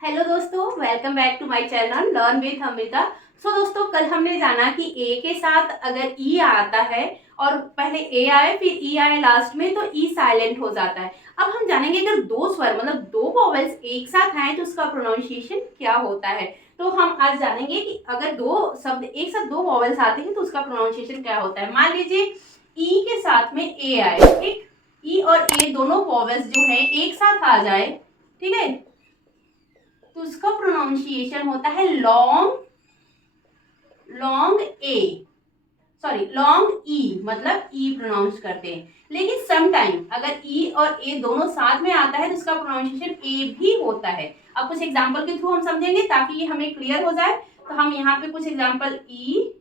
Hello दोस्तों, welcome back to my channel learn with Amrita. So दोस्तों, कल हमने जाना कि ए के साथ अगर ई आता है और पहले ए आए फिर ई आए लास्ट में तो ई साइलेंट हो जाता है। अब हम जानेंगे अगर दो स्वर मतलब दो वॉवेल्स एक साथ आए तो उसका प्रोनाउंसिएशन क्या होता है। तो हम आज जानेंगे कि अगर दो शब्द एक साथ दो वॉवेल्स आते हैं तो उसका प्रोनाउंसिएशन क्या होता है। मान लीजिए ई के साथ में ए आए, ठीक। ई और ए दोनों वॉवेल्स जो है एक साथ आ जाए, ठीक है, तो उसका प्रोनाउंसिएशन होता है लॉन्ग लॉन्ग ए, सॉरी लॉन्ग ई, मतलब ई प्रोनाउंस करते हैं। लेकिन सम टाइम अगर ई और ए दोनों साथ में आता है तो उसका प्रोनाउंसिएशन ए भी होता है। अब कुछ एग्जांपल के थ्रू हम समझेंगे ताकि ये हमें क्लियर हो जाए। तो हम यहाँ पे कुछ एग्जांपल ई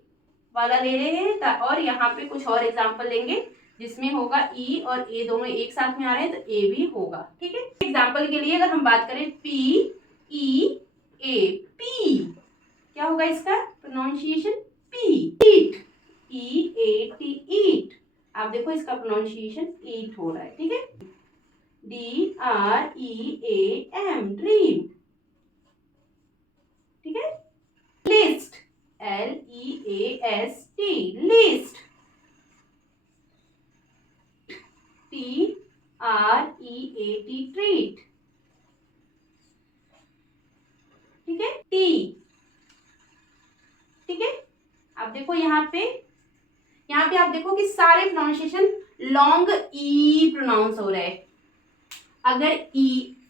वाला ले रहे हैं और यहाँ पे कुछ और एग्जांपल लेंगे जिसमें होगा ई और ए दोनों एक साथ में आ रहे हैं तो ए भी होगा, ठीक है। एग्जांपल के लिए अगर हम बात करें पी ई ए, पी, क्या होगा इसका pronunciation P. Eat, E A T, eat. आप देखो इसका प्रोनाउंसिएशन ईट हो रहा है, ठीक है। D R E A M, dream, ठीक है। Least, L E A S T, least. T R E A T, treat, ठीक है। टी, ठीक है। आप देखो यहाँ पे आप देखो कि सारे प्रोनाउंसिएशन लॉन्ग ई प्रोनाउंस हो रहे हैं।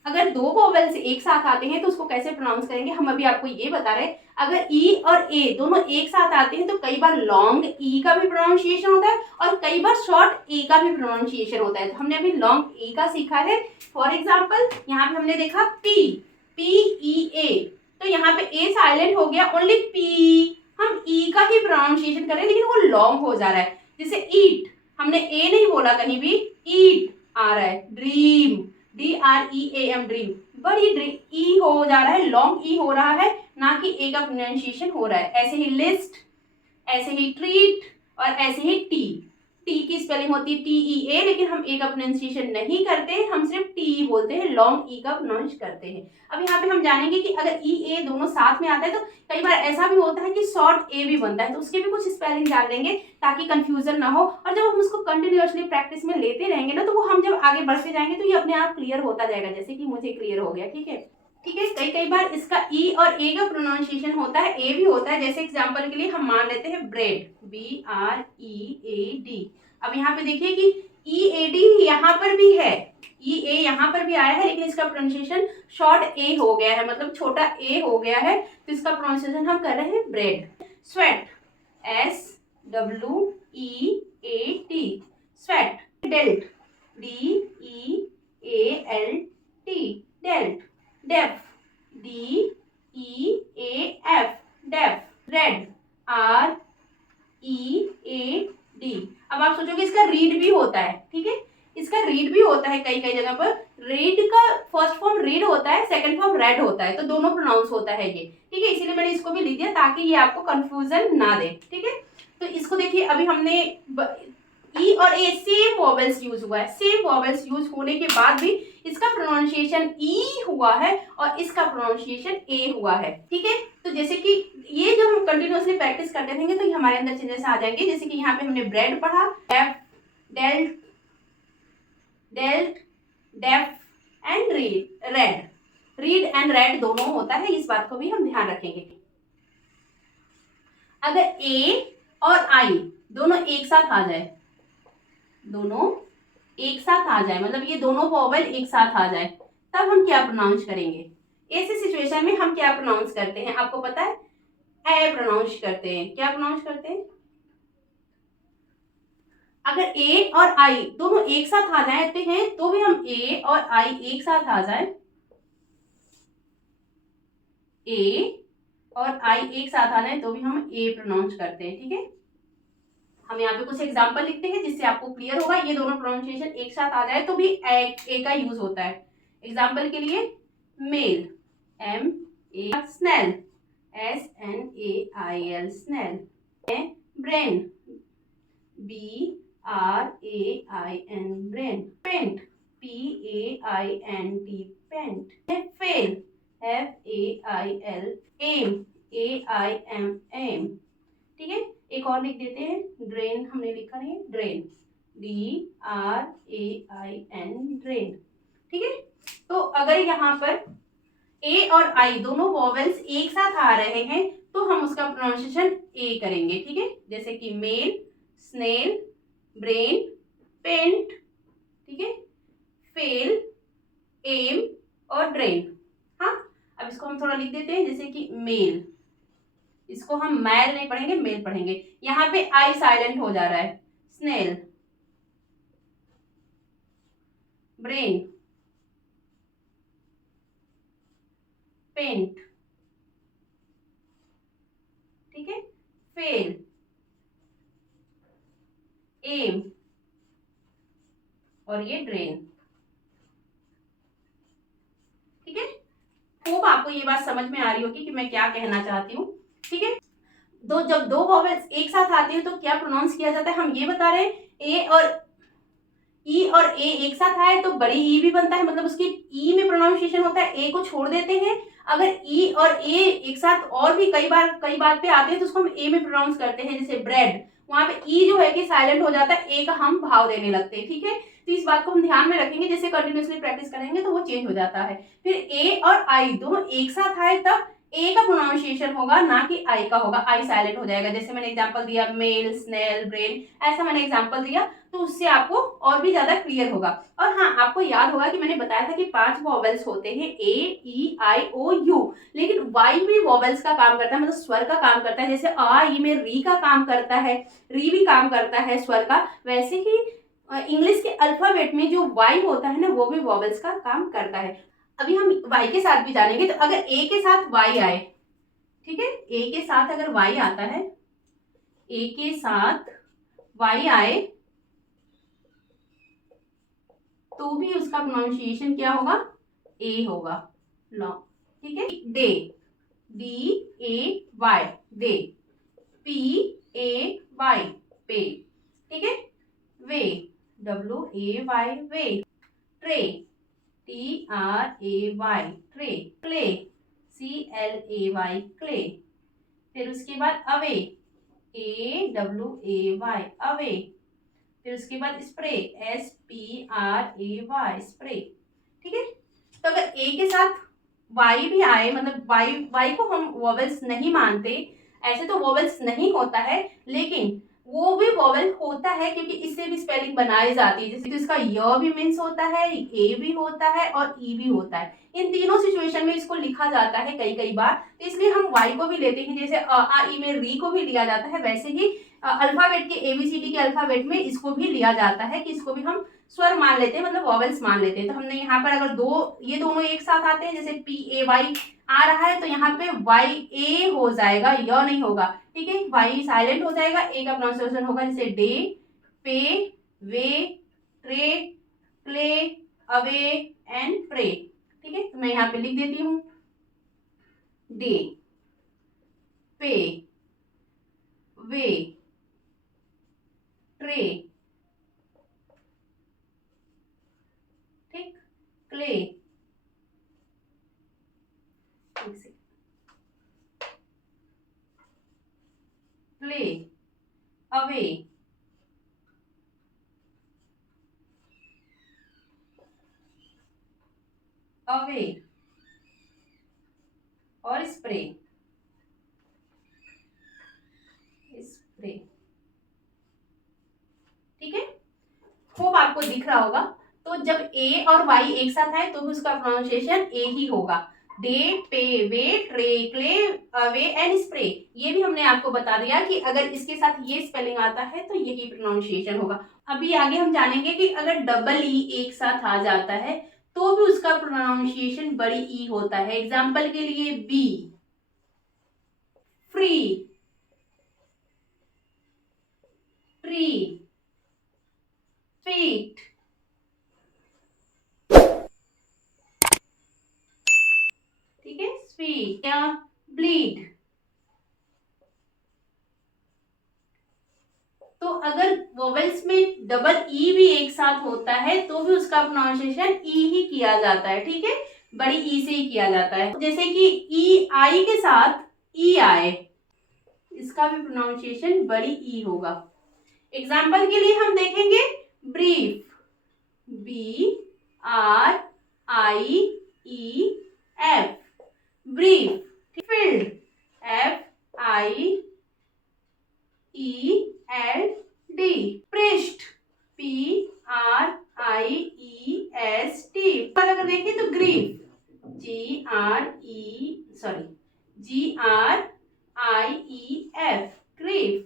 अगर दो वोवेल्स एक साथ आते हैं तो उसको कैसे प्रोनाउंस करेंगे, हम अभी आपको ये बता रहे हैं। अगर ई और ए दोनों एक साथ आते हैं तो कई बार लॉन्ग ई का भी प्रोनाउंसिएशन होता है और कई बार शॉर्ट ए का भी प्रोनाउंसिएशन होता है। तो हमने अभी लॉन्ग ए का सीखा है। फॉर एग्जाम्पल यहाँ पे हमने देखा पी, पी ई ए, तो यहाँ पे ए साइलेंट हो गया, ओनली पी। हम ई का ही प्रोनाउंसिएशन कर रहे हैं लेकिन वो लॉन्ग हो जा रहा है। जैसे ईट, हमने ए नहीं बोला कहीं भी, ईट आ रहा है। Dream, D R E A M, dream, बड़ी ड्रीम ई हो जा रहा है, लॉन्ग ई हो रहा है, ना कि ए का प्रोनाउंसिएशन हो रहा है। ऐसे ही लिस्ट, ऐसे ही ट्रीट और ऐसे ही टी। टी की स्पेलिंग होती है टी ई ए, लेकिन हम ए का प्रोनाउंसिएशन नहीं करते, हम सिर्फ टी बोलते हैं, लॉन्ग ई का प्रोनाउंस करते हैं। अब यहाँ पे हम जानेंगे कि अगर ई ए दोनों साथ में आता है तो कई बार ऐसा भी होता है कि शॉर्ट ए भी बनता है, तो उसके भी कुछ स्पेलिंग जान लेंगे ताकि कंफ्यूजन ना हो। और जब हम उसको कंटिन्यूअसली प्रैक्टिस में लेते रहेंगे ना तो वो हम जब आगे बढ़ते जाएंगे तो ये अपने आप क्लियर होता जाएगा, जैसे कि मुझे क्लियर हो गया, ठीक है। ठीक है, कई बार इसका ई और ए का प्रोनाउंसिएशन होता है, ए भी होता है। जैसे एग्जांपल के लिए हम मान लेते हैं bread, B R E A D. अब यहाँ पे देखिए कि ई ए डी यहाँ पर भी है, ई ए यहाँ पर भी आया है, लेकिन इसका प्रोनाउंसिएशन शॉर्ट ए हो गया है, मतलब छोटा ए हो गया है, तो इसका प्रोनाउंसिएशन हम कर रहे हैं bread. Sweat, S W E A T, sweat. Dealt, D E A L T, dealt. Deaf, D E A F, deaf. Read, R E A D. अब आप सोचोगे इसका रीड भी होता है, ठीक है, इसका रीड भी होता है कई कई जगह पर। रीड का फर्स्ट फॉर्म रीड होता है, सेकंड फॉर्म रेड होता है, तो दोनों प्रोनाउंस होता है ये, ठीक है। इसीलिए मैंने इसको भी लिख दिया ताकि ये आपको कंफ्यूजन ना दे, ठीक है। तो इसको देखिए, अभी हमने ई और ए सेम वॉवेल्स यूज हुआ है, सेम वॉवेल्स यूज होने के बाद भी इसका प्रोनाउंसिएशन ई हुआ है और इसका प्रोनाउंसिएशन ए हुआ है, ठीक है। तो जैसे कि ये जब हम कंटिन्यूअसली प्रैक्टिस करते रहेंगे तो हमारे अंदर चेंजेस आ जाएंगे। जैसे कि यहाँ पे हमने ब्रेड पढ़ा, deaf, dealt, dealt, deaf and read, read. Read and read दोनों होता है, इस बात को भी हम ध्यान रखेंगे। अगर ए और आई दोनों एक साथ आ जाए, दोनों एक साथ आ जाए, मतलब ये दोनों वॉवेल एक साथ आ जाए, तब हम क्या प्रोनाउंस करेंगे। ऐसी सिचुएशन में हम क्या प्रोनाउंस करते हैं, आपको पता है, ए प्रोनाउंस करते हैं। क्या प्रोनाउंस करते हैं, अगर ए और आई दोनों एक साथ आ जाते हैं तो भी हम ए और आई एक साथ आ जाए, ए और आई एक साथ आ जाए तो भी हम ए प्रोनाउंस करते हैं, ठीक है। हम यहाँ पे कुछ एग्जांपल लिखते हैं जिससे आपको क्लियर होगा। ये दोनों प्रोनाउंसिएशन एक साथ आ जाए तो भी ए का यूज होता है। एग्जांपल के लिए mail, M A, snail, S N A I L, snail. Brain, B R A I N, brain. Paint, P A I N T, paint. Fail, FAIL, aim, AIM, ठीक है। एक और लिख देते हैं, ड्रेन हमने लिखा नहीं है, ड्रेन, DRAIN, ड्रेन, ठीक है। तो अगर यहाँ पर ए और आई दोनों वॉवेल्स एक साथ आ रहे हैं तो हम उसका प्रोनाउंसिएशन ए करेंगे, ठीक है। जैसे कि मेल, स्नेल, ब्रेन, पेंट, ठीक है, फेल, एम और ड्रेन। हाँ, अब इसको हम थोड़ा लिख देते हैं, जैसे कि मेल, इसको हम मैल नहीं पढ़ेंगे, मेल पढ़ेंगे। यहाँ पे आई साइलेंट हो जा रहा है। स्नेल, ब्रेन, पेंट, ठीक है, फेल, एम और ये ड्रेन, ठीक है। होप आपको ये बात समझ में आ रही होगी कि मैं क्या कहना चाहती हूँ, ठीक है। जब दो वॉवेल्स एक साथ आती हैं तो क्या प्रोनाउंस किया जाता है, हम ये बता रहे हैं। ए और ई और ए एक साथ आए तो बड़ी ई भी बनता है, मतलब उसकी ई में प्रोनाउंसिएशन होता है, ए को छोड़ देते हैं। अगर ई और ए एक साथ और भी कई बात पे आते हैं तो उसको हम ए में प्रोनाउंस करते हैं, जैसे ब्रेड, वहां पे ई जो है कि साइलेंट हो जाता है, ए का हम भाव देने लगते हैं, ठीक है। तो इस बात को हम ध्यान में रखेंगे, जैसे कंटिन्यूसली प्रैक्टिस करेंगे तो वो चेंज हो जाता है। फिर ए और आई दोनों एक साथ आए तब ए का प्रोनाउंसिएशन होगा, ना कि आई का होगा, आई साइलेंट हो जाएगा। जैसे मैंने एग्जांपल दिया, मेल, स्नेल, ब्रेन, ऐसा मैंने एग्जांपल दिया, तो उससे आपको और भी ज्यादा क्लियर होगा। और हाँ, आपको याद होगा कि मैंने बताया था कि 5 वॉवेल्स होते हैं, ए, ई, आई, ओ, यू, लेकिन वाई भी वॉवेल्स का काम करता है, मतलब स्वर का काम करता है। जैसे आ, ई में री का काम करता है, री भी काम करता है स्वर का, वैसे ही इंग्लिश के अल्फाबेट में जो वाई होता है ना, वो भी वॉवेल्स का काम करता है। अभी हम वाई के साथ भी जानेंगे, तो अगर ए के साथ वाई आए, ठीक है, ए के साथ अगर वाई आता है, ए के साथ वाई आए तो भी उसका प्रोनाउंसिएशन क्या होगा, ए होगा, लॉन्ग, ठीक है। Day, DAY, day, PAY, pay, ठीक है। Way, WAY, way. Tray, TRAY, tray. Clay, CLAY, clay. फिर उसके बाद अवे, AWAY, अवे। फिर उसके बाद स्प्रे, SPRAY, स्प्रे, ठीक है। तो अगर ए के साथ वाई भी आए, मतलब वाई को हम वॉवेल्स नहीं मानते, ऐसे तो वॉवेल्स नहीं होता है, लेकिन वो भी वॉवेल होता है क्योंकि इससे भी स्पेलिंग बनाई जाती है। जैसे तो इसका य भी मीन्स होता है, ए भी होता है और ई भी होता है। इन तीनों सिचुएशन में इसको लिखा जाता है कई कई बार, तो इसलिए हम वाई को भी लेते हैं। जैसे आ, ई में री को भी लिया जाता है, वैसे ही अल्फाबेट के ABCD के अल्फाबेट में इसको भी लिया जाता है कि इसको भी हम स्वर मान लेते हैं, मतलब वॉवेल्स मान लेते हैं। तो हमने यहाँ पर अगर ये दोनों एक साथ आते हैं, जैसे PAY आ रहा है तो यहाँ पे YA हो जाएगा, य नहीं होगा, ठीक है। वाई साइलेंट हो जाएगा, ए का प्रोनाउंसिएशन होगा, जैसे day, pay, way, tray, clay, away and pray, ठीक है। तो मैं यहाँ पे लिख देती हूँ, डे, पे, वे, ट्रे, ठीक, क्ले, प्ले, अवे, अवे और स्प्रे, स्प्रे, ठीक है। होप आपको दिख रहा होगा। तो जब ए और वाई एक साथ आए तो भी उसका प्रोनाउंसिएशन ए ही होगा। Day, pay, way, tray, clay, away and spray, ये भी हमने आपको बता दिया कि अगर इसके साथ ये स्पेलिंग आता है तो यही प्रोनाउंसिएशन होगा। अभी आगे हम जानेंगे कि अगर डबल ई एक साथ आ जाता है तो भी उसका प्रोनाउंसिएशन बड़ी ई होता है। एग्जाम्पल के लिए बी, फ्री, ट्री, फीट, ठीक है, स्वीट या ब्लीड। तो अगर वोवेल्स में डबल ई भी एक साथ होता है तो भी उसका प्रोनाउंसिएशन ई ही किया जाता है, ठीक है। बड़ी ई से ही किया जाता है। जैसे कि ई आई के साथ ई आए, इसका भी प्रोनाउंसिएशन बड़ी ई होगा। एग्जाम्पल के लिए हम देखेंगे brief, B R I E F, brief. Field, F I E L D, priest, P R I E S T. अगर देखें तो grief, G R I E F, grief.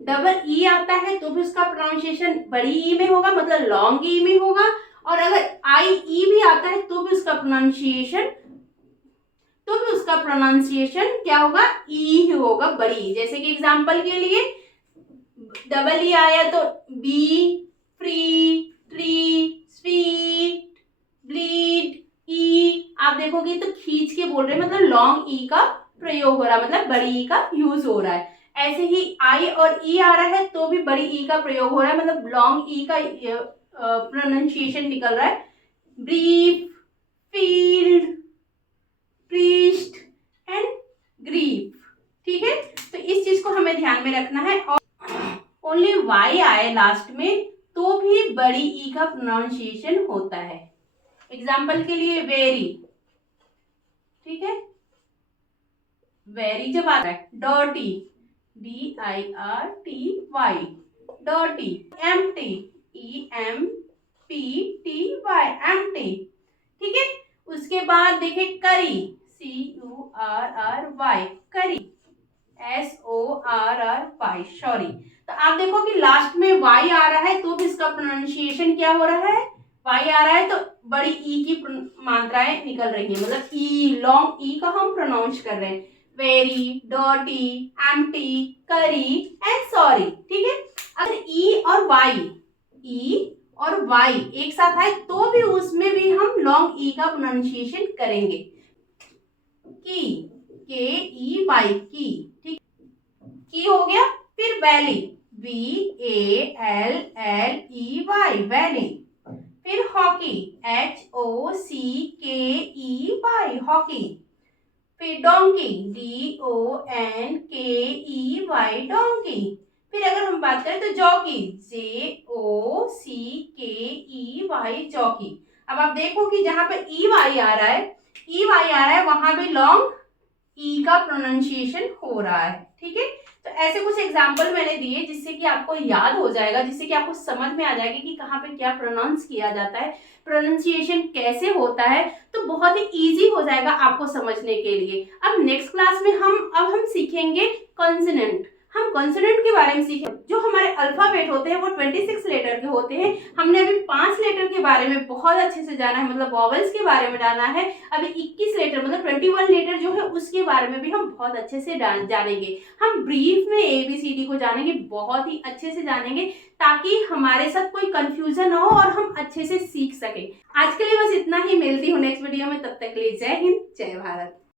Double E आता है तो भी उसका प्रोनाउंसिएशन बड़ी ई में होगा, मतलब लॉन्ग ई में होगा। और अगर आई ई भी आता है तो भी उसका प्रोनाउंसिएशन क्या होगा, ई ही होगा, बड़ी। जैसे कि एग्जांपल के लिए डबल ई आया तो bee, free, tree, sweet, bleed, E. आप देखोगे तो खींच के बोल रहे हैं, मतलब लॉन्ग ई का प्रयोग हो रहा है, मतलब बड़ी ई का यूज हो रहा है। ऐसे ही आई और ई आ रहा है तो भी बड़ी ई का प्रयोग हो रहा है, मतलब लॉन्ग ई का प्रोनाउंसिएशन निकल रहा है। ब्रीफ, फील्ड, पृष्ठ एंड ग्रीफ। ठीक है, तो इस चीज को हमें ध्यान में रखना है। और ओनली वाई आए लास्ट में तो भी बड़ी ई का प्रोनाउंसिएशन होता है। एग्जाम्पल के लिए वेरी, ठीक है, वेरी जब आता है, dirty, D I R T Y, dirty, empty, E M P T Y, empty. ठीक है, उसके बाद देखे curry, C U R R Y, curry, S O R R Y, sorry. तो आप देखो कि लास्ट में वाई आ रहा है तो भी इसका प्रोनाउंसिएशन क्या हो रहा है, वाई आ रहा है तो बड़ी ई की मात्राएं निकल रही है, मतलब ई, लॉन्ग ई का हम प्रोनाउंस कर रहे हैं। वेरी, डर्टी, एम्प्टी, करी एंड सॉरी। ठीक है, अगर ई और वाई एक साथ आए तो भी उसमें भी हम लॉन्ग ई का प्रोनाउंसिएशन करेंगे। की, के ई वाई, की। ठीक, की हो गया। फिर valley, V A L L E Y, valley. फिर hockey, H O C K E Y, hockey. फिर donkey, D O N K E Y, donkey. फिर अगर हम बात करें तो जॉकी, जे ओ C K E Y, jockey. अब आप देखो कि जहां पे ई वाई आ रहा है वहां पे लॉन्ग ई का प्रोनाउंसिएशन हो रहा है। ठीक है, तो ऐसे कुछ एग्जाम्पल मैंने दिए जिससे कि आपको याद हो जाएगा, जिससे कि आपको समझ में आ जाएगा कि कहाँ पे क्या प्रोनाउंस किया जाता है, प्रोनाउंसिएशन कैसे होता है। तो बहुत ही इजी हो जाएगा आपको समझने के लिए। अब नेक्स्ट क्लास में हम सीखेंगे कॉन्सोनेंट। हम कॉन्सोनेंट के बारे में सीखेंगे। जो हमारे अल्फाबेट होते हैं वो 26 लेटर के होते हैं। हमने अभी 5 लेटर के बारे में बहुत अच्छे से जाना है, मतलब वॉवेल्स के बारे में जाना है। अभी 21 लेटर मतलब 21 लेटर जो है उसके बारे में भी हम बहुत अच्छे से जानेंगे। हम ब्रीफ में ABCD को जानेंगे, बहुत ही अच्छे से जानेंगे, ताकि हमारे साथ कोई कंफ्यूजन ना हो और हम अच्छे से सीख सकें। आज के लिए बस इतना ही, मिलती हूँ नेक्स्ट वीडियो में, तब तक के लिए जय हिंद, जय भारत।